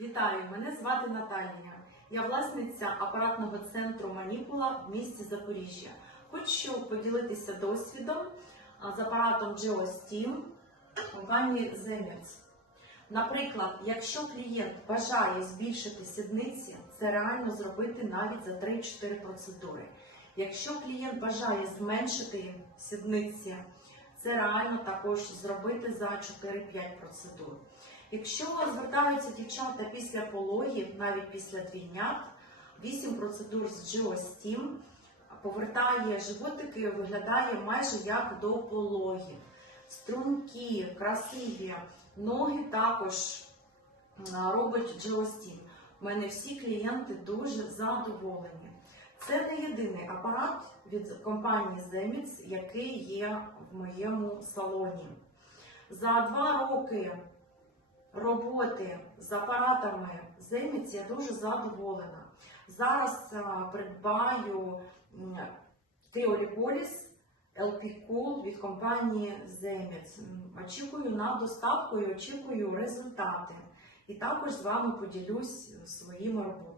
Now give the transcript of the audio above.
Вітаю, мене звати Наталія. Я власниця апаратного центру Маніпула в місті Запоріжжя. Хочу поділитися досвідом з апаратом GeoSteam компанії Zemets. Наприклад, якщо клієнт бажає збільшити сідниці, це реально зробити навіть за 3-4 процедури. Якщо клієнт бажає зменшити сідниці, це реально також зробити за 4-5 процедур. Якщо звертаються дівчата після пологів, навіть після двійнят, 8 процедур з GeoSteam повертає животики, виглядає майже як до пологів. Струнки, красиві, ноги також робить GeoSteam. У мене всі клієнти дуже задоволені. Це не єдиний апарат від компанії Zemits, який є в моєму салоні. За два роки роботи з апаратами Zemits я дуже задоволена. Зараз придбаю Теоліполіс LP Cool від компанії Zemits. Очікую на доставку і очікую результати. І також з вами поділюсь своїми роботами.